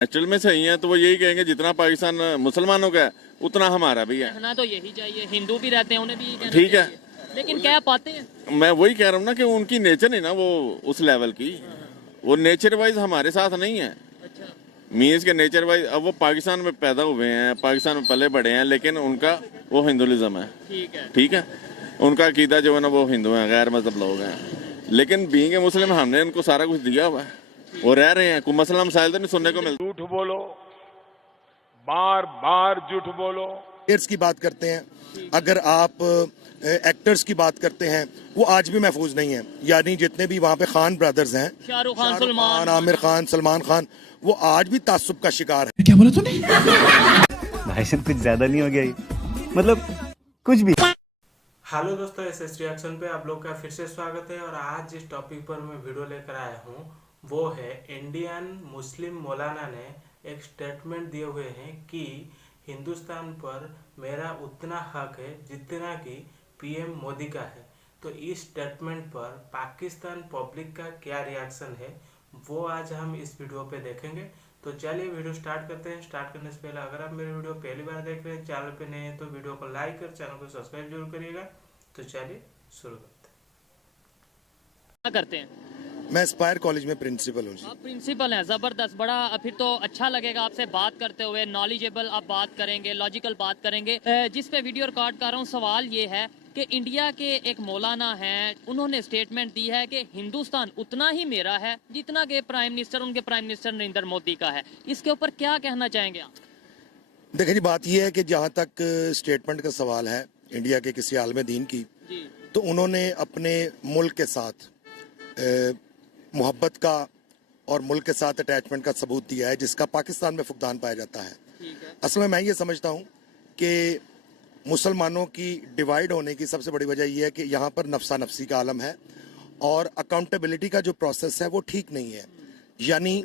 Natural में सही है तो वो यही कहेंगे जितना पाकिस्तान मुसलमानों का है उतना हमारा भी है। कहना तो यही चाहिए, हिंदू भी रहते हैं उन्हें भी कहना ठीक है, चाहिए। लेकिन कह पाते हैं? मैं वही कह रहा हूँ ना कि उनकी नेचर नहीं ना वो उस लेवल की, वो नेचर वाइज हमारे साथ नहीं है। अच्छा। मीन्स के नेचर वाइज अब वो पाकिस्तान में पैदा हुए हैं, पाकिस्तान में पले बड़े हैं, लेकिन उनका वो हिंदुइज्म है। ठीक है। ठीक है, उनका अकीदा जो है ना वो हिंदू हैं, गैर मतलब लोग हैं, लेकिन बीइंग ए मुस्लिम हमने उनको सारा कुछ दिया हुआ है, वो रह रहे हैं। कोई मसला मसाइल तो नहीं सुनने को मिलता। झूठ बोलो, बार बार झूठ बोलो। एक्टर्स की बात करते हैं, अगर आप एक्टर्स की बात करते हैं, वो आज भी महफूज नहीं है। यानी जितने भी वहाँ पे खान ब्रदर्स हैं, शाहरुख खान, सलमान, आमिर खान, सलमान खान, वो आज भी तासुब का शिकार है। क्या बोला तूने? भाई साहब कुछ ज्यादा नहीं हो गया ये? मतलब कुछ भी। हेलो दोस्तों, एसएस रिएक्शन पे आप लोग का फिर से स्वागत है। और आज जिस टॉपिक पर मैं वीडियो लेकर आया हूँ वो है इंडियन मुस्लिम मौलाना ने एक स्टेटमेंट दिए हुए हैं कि हिंदुस्तान पर मेरा उतना हक है जितना कि पीएम मोदी का है। तो इस स्टेटमेंट पर पाकिस्तान पब्लिक का क्या रिएक्शन है वो आज हम इस वीडियो पे देखेंगे। तो चलिए वीडियो स्टार्ट करते हैं। स्टार्ट करने से पहले अगर आप मेरे वीडियो पहली बार देख रहे हैं, चैनल पे नए हैं, तो वीडियो को लाइक कर चैनल को सब्सक्राइब जरूर करिएगा। तो चलिए शुरू करते हैं। क्या करते हैं? मैं एस्पायर कॉलेज में प्रिंसिपल हूँ। आप प्रिंसिपल हैं, जबरदस्त। बड़ा फिर तो अच्छा लगेगा आपसे बात करते हुए। नॉलेजेबल आप बात करेंगे, लॉजिकल बात करेंगे। जिस पे वीडियो रिकॉर्ड कर रहा हूँ, सवाल ये है कि इंडिया के एक मौलाना हैं, उन्होंने स्टेटमेंट दी है कि हिंदुस्तान उतना ही मेरा है जितना कि प्राइम मिनिस्टर, उनके प्राइम मिनिस्टर नरेंद्र मोदी का है। इसके ऊपर क्या कहना चाहेंगे आप? देखिए जी, बात यह है कि जहाँ तक स्टेटमेंट का सवाल है इंडिया के किसी आलम दीन की, तो उन्होंने अपने मुल्क के साथ मोहब्बत का और मुल्क के साथ अटैचमेंट का सबूत दिया है, जिसका पाकिस्तान में फुकदान पाया जाता है। असल में मैं ये समझता हूँ कि मुसलमानों की डिवाइड होने की सबसे बड़ी वजह यह है कि यहाँ पर नफसा नफसी का आलम है और अकाउंटेबिलिटी का जो प्रोसेस है वो ठीक नहीं है। यानी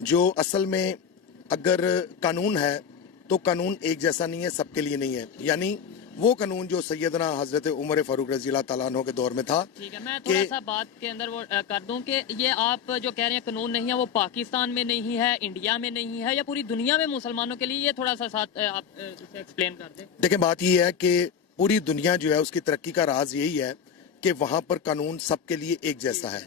जो असल में अगर कानून है तो कानून एक जैसा नहीं है, सबके लिए नहीं है। यानी वो कानून जो सैयदना हजरत उमर फारूक रजी अल्लाह ताला अन्हु के दौर में था। ठीक है, मैं थोड़ा सा बात के अंदर वो कर दूं कि ये आप जो कह रहे हैं कानून नहीं है, वो पाकिस्तान में नहीं है, इंडिया में नहीं है, या पूरी दुनिया में मुसलमानों के लिए, ये थोड़ा सा साथ आप इसे एक्सप्लेन कर दें। देखिए, बात ये है कि पूरी दुनिया जो है उसकी तरक्की का राज यही है कि वहाँ पर कानून सबके लिए एक जैसा है।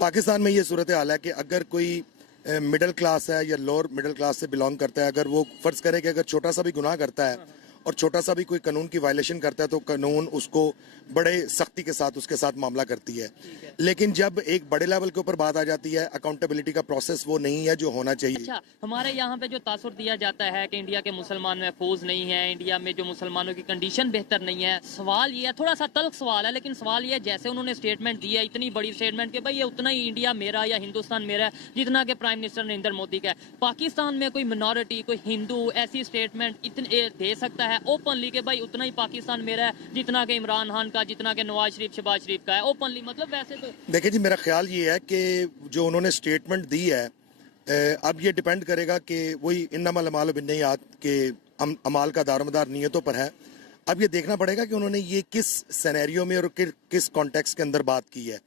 पाकिस्तान में ये सूरत हाल है कि अगर कोई मिडिल क्लास है या लोअर मिडिल क्लास से बिलोंग करता है, अगर वो फर्ज करे कि अगर छोटा सा भी गुनाह करता है और छोटा सा भी कोई कानून की वायलेशन करता है तो कानून उसको बड़े सख्ती के साथ उसके साथ मामला करती है। लेकिन जब एक बड़े लेवल के ऊपर बात आ जाती है, अकाउंटेबिलिटी का प्रोसेस वो नहीं है जो होना चाहिए। अच्छा, हमारे यहाँ पे जो तासुर दिया जाता है कि इंडिया के मुसलमान महफूज नहीं है, इंडिया में जो मुसलमानों की कंडीशन बेहतर नहीं है। सवाल ये है, थोड़ा सा तल्ख सवाल है, लेकिन सवाल ये है, जैसे उन्होंने स्टेटमेंट दी है, इतनी बड़ी स्टेटमेंट कि भाई ये उतना ही इंडिया मेरा या हिंदुस्तान मेरा है जितना के प्राइम मिनिस्टर नरेंद्र मोदी का है। पाकिस्तान में कोई मिनॉरिटी, कोई हिंदू ऐसी स्टेटमेंट इतने दे सकता है ओपनली कि भाई उतना ही पाकिस्तान मेरा है जितना के इमरान खान का, जितना के नवाज शरीफ, शहबाज शरीफ का है, ओपनली? मतलब वैसे तो देखिए जी, मेरा ख्याल ये है कि जो उन्होंने स्टेटमेंट दी है, अब ये डिपेंड करेगा कि वही इन्नमल अमाल बिन्नियात के अमाल का दारोमदार नीयतों पर है। अब ये देखना पड़ेगा कि उन्होंने ये किस सिनेरियो में और किस कॉन्टेक्स्ट के अंदर बात की है।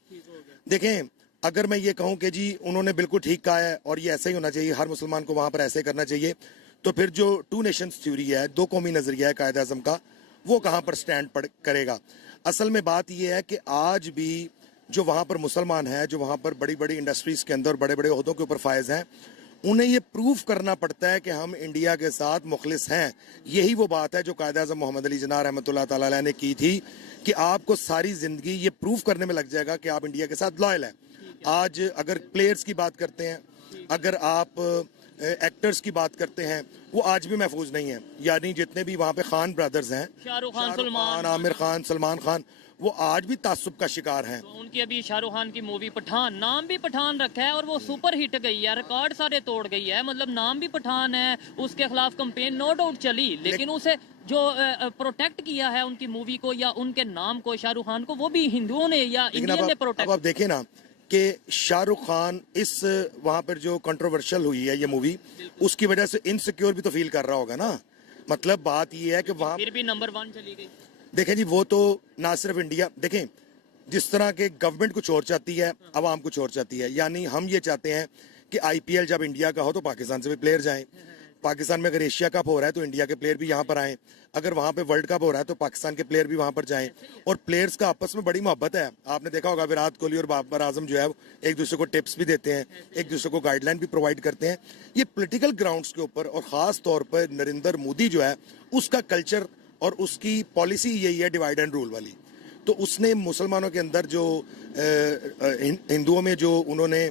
देखें, अगर मैं ये कहूँ कि जी उन्होंने बिल्कुल ठीक कहा है और ये ऐसे ही होना चाहिए, हर मुसलमान को वहाँ पर ऐसे करना चाहिए, तो फिर जो टू नेशंस थ्योरी है, दो कौमी नजरिया है कायद आजम का, वो कहाँ पर स्टैंड करेगा। असल में बात यह है कि आज भी जो वहाँ पर मुसलमान हैं, जो वहाँ पर बड़ी बड़ी इंडस्ट्रीज के अंदर बड़े बड़े ओहदों के ऊपर फायज हैं, उन्हें ये प्रूफ करना पड़ता है कि हम इंडिया के साथ मुखलिस हैं। यही वो बात है जो कायद आजम मोहम्मद अली जिन्ना रहमतुल्लाह ताला अलैह ने की थी कि आपको सारी जिंदगी ये प्रूफ करने में लग जाएगा कि आप इंडिया के साथ लॉयल हैं। आज अगर प्लेयर्स की बात करते हैं, अगर आप एक्टर्स की बात करते हैं, वो आज भी महफूज नहीं है। यानी जितने भी वहाँ पे खान ब्रदर्स हैं, शाहरुख खान, सलमान, आमिर खान, सलमान खान, वो आज भी तासुब का शिकार हैं। तो उनकी अभी शाहरुख खान की मूवी पठान, नाम भी पठान रखा है और वो सुपर हिट गई है, रिकॉर्ड सारे तोड़ गई है। मतलब नाम भी पठान है, उसके खिलाफ कंपेन नो डाउट चली, लेकिन उसे जो प्रोटेक्ट किया है उनकी मूवी को या उनके नाम को, शाहरुख खान को, वो भी हिंदुओं ने या इंडियन ने प्रोटेक्ट। अब आप देखें ना कि शाहरुख खान इस वहाँ पर जो कंट्रोवर्शियल हुई है ये मूवी, उसकी वजह से इनसिक्योर भी तो फील कर रहा होगा ना। मतलब बात ये है कि वहाँ फिर भी नंबर 1 चली गई। देखें जी, वो तो ना सिर्फ इंडिया, देखें जिस तरह के गवर्नमेंट कुछ और चाहती है, अवाम कुछ और चाहती है। यानी हम ये चाहते हैं कि आईपीएल जब इंडिया का हो तो पाकिस्तान से भी प्लेयर जाएं, पाकिस्तान में अगर एशिया कप हो रहा है तो इंडिया के प्लेयर भी यहाँ पर आएं, अगर वहाँ पे वर्ल्ड कप हो रहा है तो पाकिस्तान के प्लेयर भी वहाँ पर जाएं। और प्लेयर्स का आपस में बड़ी मोहब्बत है। आपने देखा होगा विराट कोहली और बाबर आजम जो है एक दूसरे को टिप्स भी देते हैं, एक दूसरे को गाइडलाइन भी प्रोवाइड करते हैं। ये पॉलिटिकल ग्राउंड्स के ऊपर और ख़ास तौर पर नरेंद्र मोदी जो है उसका कल्चर और उसकी पॉलिसी यही है डिवाइड एंड रूल वाली। तो उसने मुसलमानों के अंदर जो हिंदुओं में जो उन्होंने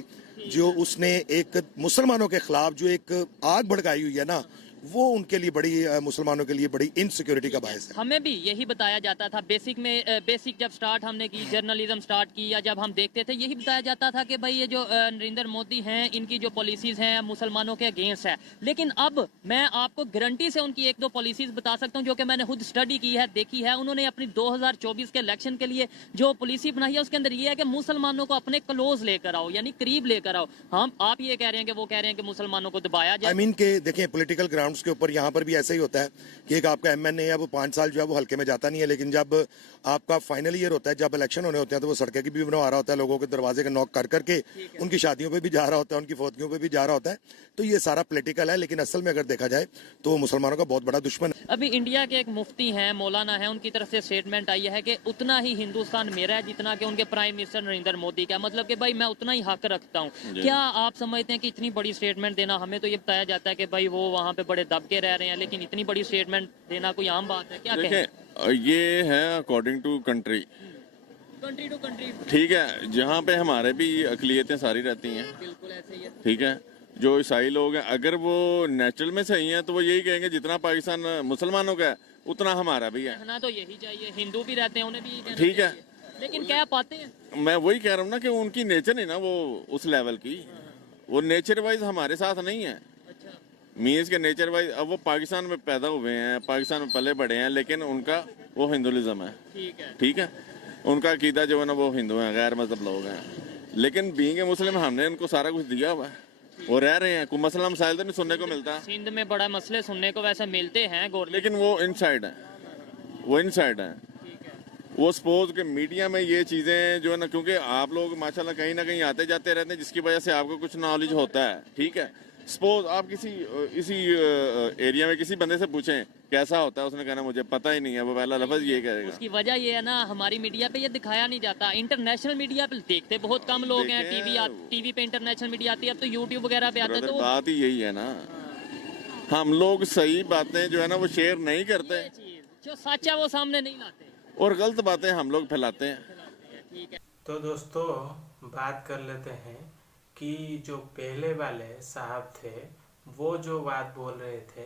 जो उसने एक मुसलमानों के खिलाफ जो एक आग भड़काई हुई है ना, वो उनके लिए बड़ी मुसलमानों के लिए बड़ी इनसिक्योरिटी का बायस है। हमें भी यही बताया जाता था बेसिक जब स्टार्ट हमने की, जर्नलिज्म स्टार्ट की, या जब हम देखते थे यही बताया जाता था कि भाई ये जो नरेंद्र मोदी हैं इनकी जो पॉलिसीज हैं मुसलमानों के अगेंस्ट है। लेकिन अब मैं आपको गारंटी से उनकी एक दो पॉलिसीज बता सकता हूं जो कि मैंने खुद स्टडी की है, देखी है। उन्होंने अपनी 2024 के इलेक्शन के लिए जो पॉलिसी बनाई है उसके अंदर ये है कि मुसलमानों को अपने क्लोज लेकर आओ, यानी करीब लेकर आओ। हम आप ये कह रहे हैं कि वो कह रहे हैं कि मुसलमानों को दबाया जाए। आई मीन के देखें पॉलिटिकल ग्राउंड्स के ऊपर यहाँ पर भी ऐसा ही होता है कि एक आपका एमएनए है वो 5 साल जो है वो हल्के में जाता नहीं है, लेकिन जब आपका फाइनल ईयर होता है, जब इलेक्शन होने होते हैं तो वो सड़कें की भी बनवा रहा होता है, लोगों के दरवाजे के नॉक कर करके उनकी शादियों पे भी जा रहा होता है, उनकी फोतियों पे भी जा रहा होता है। तो ये सारा पॉलिटिकल है, लेकिन असल में अगर देखा जाए तो वो मुसलमानों का बहुत बड़ा दुश्मन है। अभी इंडिया के एक मुफ्ती हैं, मौलाना है, उनकी तरफ से स्टेटमेंट आई है कि उतना ही हिंदुस्तान मेरा है जितना कि उनके प्राइम मिनिस्टर नरेंद्र मोदी का, मतलब कि भाई मैं उतना ही हक रखता हूँ। क्या आप समझते हैं कि इतनी बड़ी स्टेटमेंट देना, हमें तो ये बताया जाता है कि भाई वो वहाँ पे बड़े दब के रह रहे हैं, लेकिन इतनी बड़ी स्टेटमेंट देना कोई आम बात है? क्या कहें? ये है according to country, country to country, ठीक है। जहाँ पे हमारे भी अकलियतें सारी रहती हैं, बिल्कुल ऐसे ही है। ठीक है। जो ईसाई लोग हैं अगर वो नेचुरल में सही हैं तो वो यही कहेंगे जितना पाकिस्तान मुसलमानों का है उतना हमारा भी है। कहना तो यही चाहिए, हिंदू भी रहते हैं उन्हें भी कहना ठीक है। चाहिए। लेकिन क्या पाते हैं? मैं वही कह रहा हूँ ना कि उनकी नेचर नहीं ना वो उस लेवल की, वो नेचर वाइज हमारे साथ नहीं है। अच्छा, मीन्स के नेचर वाइज अब वो पाकिस्तान में पैदा हुए हैं, पाकिस्तान में पले बड़े हैं, लेकिन उनका वो हिंदुइज्म है, ठीक है। ठीक है। उनका अकीदा जो है ना वो हिंदू हैं, गैर मजहब लोग हैं, लेकिन बीइंग मुस्लिम हमने उनको सारा कुछ दिया हुआ है, वो रह रहे हैं। कोई मसला मसाइल तो नहीं सुनने को मिलता, सिंध में बड़ा मसले सुनने को वैसे मिलते हैं गवर्नमेंट, लेकिन वो इनसाइड है, वो इनसाइड है। वो सपोज के मीडिया में ये चीजें जो है ना, क्योंकि आप लोग माशाल्लाह कहीं ना कहीं आते जाते रहते हैं जिसकी वजह से आपको कुछ नॉलेज होता है, ठीक है। सपोज आप इसी एरिया में किसी बंदे से पूछें कैसा होता है, उसने कहना मुझे पता ही नहीं है, वो पहला लफ्ज ये कहेगा। उसकी वजह ये है ना, हमारी मीडिया पे ये दिखाया नहीं जाता। इंटरनेशनल मीडिया पे देखते बहुत कम लोग हैं, टीवी पे इंटरनेशनल मीडिया आती है, अब तो यूट्यूब वगैरह पे आता है। तो बात ही यही है ना, हम लोग सही बातें जो है ना वो शेयर नहीं करते, जो सच है वो सामने नहीं लाते, और गलत बातें हम लोग फैलाते हैं। ठीक है। तो दोस्तों बात कर लेते हैं कि जो पहले वाले साहब थे वो जो बात बोल रहे थे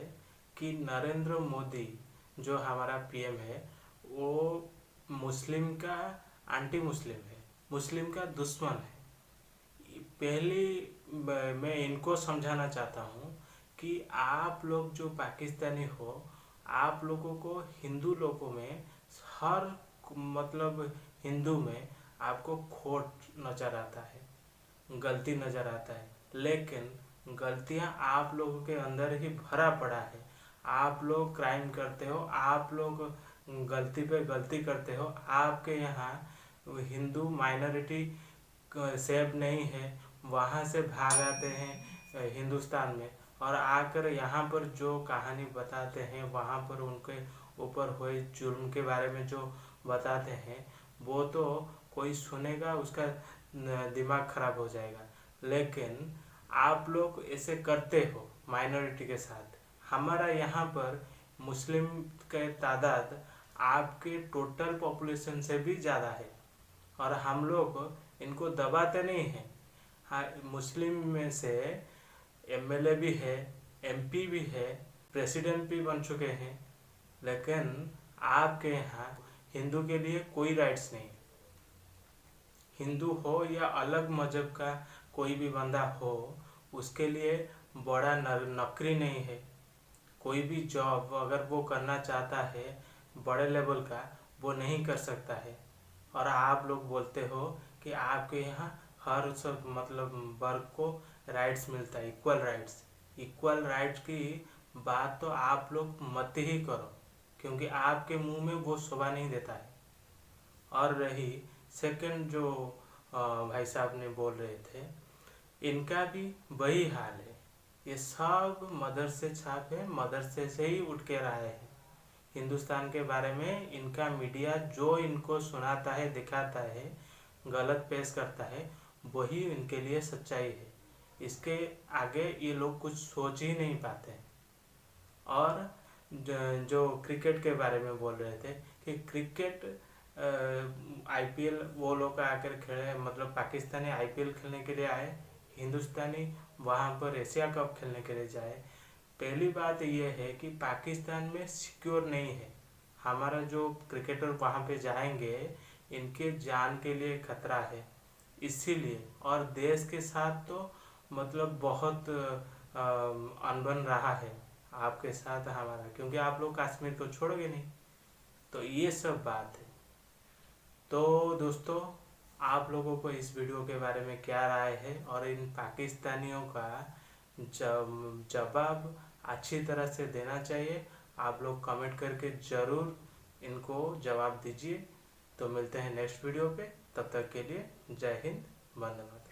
कि नरेंद्र मोदी जो हमारा पीएम है वो मुस्लिम का एंटी मुस्लिम है, मुस्लिम का दुश्मन है। पहले मैं इनको समझाना चाहता हूँ कि आप लोग जो पाकिस्तानी हो, आप लोगों को हिंदू लोगों में हर मतलब हिंदू में आपको खोट नजर आता है, गलती नजर आता है, लेकिन गलतियां आप लोगों के अंदर ही भरा पड़ा है। आप लोग क्राइम करते हो, आप लोग गलती पे गलती करते हो। आपके यहाँ हिंदू माइनॉरिटी सेव नहीं है, वहाँ से भाग आते हैं हिंदुस्तान में और आकर यहाँ पर जो कहानी बताते हैं, वहाँ पर उनके ऊपर हुए जुर्म के बारे में जो बताते हैं, वो तो कोई सुनेगा उसका दिमाग खराब हो जाएगा। लेकिन आप लोग ऐसे करते हो माइनॉरिटी के साथ। हमारा यहाँ पर मुस्लिम के तादाद आपके टोटल पॉपुलेशन से भी ज़्यादा है और हम लोग इनको दबाते नहीं हैं। हाँ, मुस्लिम में से एमएलए भी है, एमपी भी है, प्रेसिडेंट भी बन चुके हैं, लेकिन आपके यहाँ हिंदू के लिए कोई राइट्स नहीं। हिंदू हो या अलग मजहब का कोई भी बंदा हो, उसके लिए बड़ा नौकरी नहीं है। कोई भी जॉब अगर वो करना चाहता है बड़े लेवल का, वो नहीं कर सकता है। और आप लोग बोलते हो कि आपके यहाँ हर सब मतलब वर्ग को राइट्स मिलता है, इक्वल राइट्स। इक्वल राइट्स की बात तो आप लोग मत ही करो, क्योंकि आपके मुंह में वो शोभा नहीं देता है। और रही सेकंड जो भाई साहब ने बोल रहे थे इनका भी वही हाल है। ये सब मदरसे छाप है, मदरसे से ही उठ के आए हैं। हिंदुस्तान के बारे में इनका मीडिया जो इनको सुनाता है, दिखाता है, गलत पेश करता है, वही इनके लिए सच्चाई है। इसके आगे ये लोग कुछ सोच ही नहीं पाते। और जो क्रिकेट के बारे में बोल रहे थे कि क्रिकेट आईपीएल वो लोग आकर खेले, मतलब पाकिस्तानी आईपीएल खेलने के लिए आए, हिंदुस्तानी वहाँ पर एशिया कप खेलने के लिए जाए। पहली बात ये है कि पाकिस्तान में सिक्योर नहीं है। हमारा जो क्रिकेटर वहाँ पे जाएंगे, इनके जान के लिए खतरा है, इसीलिए। और देश के साथ तो मतलब बहुत अनबन रहा है आपके साथ हमारा, क्योंकि आप लोग कश्मीर को छोड़ोगे नहीं। तो ये सब बात है। तो दोस्तों, आप लोगों को इस वीडियो के बारे में क्या राय है और इन पाकिस्तानियों का जवाब अच्छी तरह से देना चाहिए। आप लोग कमेंट करके ज़रूर इनको जवाब दीजिए। तो मिलते हैं नेक्स्ट वीडियो पे, तब तक के लिए जय हिंद, वंदे मातरम।